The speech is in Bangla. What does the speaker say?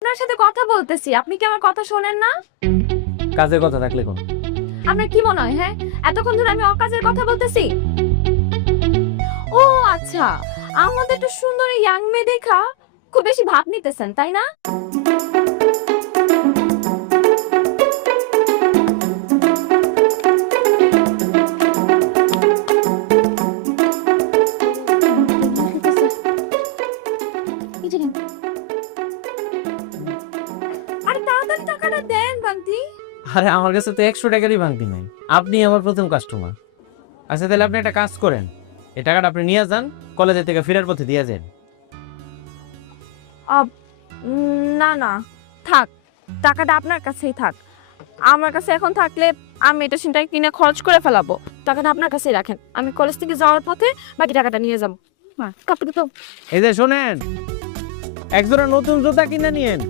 আপনার সাথে কথা বলতেছি, আপনি কি আমার কথা শোনেন না? কাজের কথা থাকলে কোন? আপনার কি মনে হয় হ্যাঁ এতক্ষণ ধরে আমি অকাজের কথা বলতেছি? ও আচ্ছা, আমাদের একটু সুন্দর ইয়াং মেয়ে দেখা খুব বেশি ভাব নিতেছেন তাই না? আরে তাড়াতাড়ি টাকাটা দেন বান্তি। আরে আমার কাছে তো 100 টাকারই ভাঙতি নাই, আপনি আমার প্রথম কাস্টমার। আচ্ছা তাহলে আপনি একটা কাজ করেন, এই টাকাটা আপনি নিয়ে যান, কলেজে থেকে ফেরার পথে দিয়ে যান। না না থাক, টাকাটা আপনার কাছেই থাক। আমার কাছে এখন থাকলে আমি এটা চিন্তায় কিনে খরচ করে ফেলাবো। টাকাটা আপনার কাছেই রাখেন, আমি কলেজ থেকে যাওয়ার পথে বাকি টাকাটা নিয়ে যাবো। কাপড় তো এই যে শোনেন, একজোড়া নতুন জুতা কিনে নিয়েন।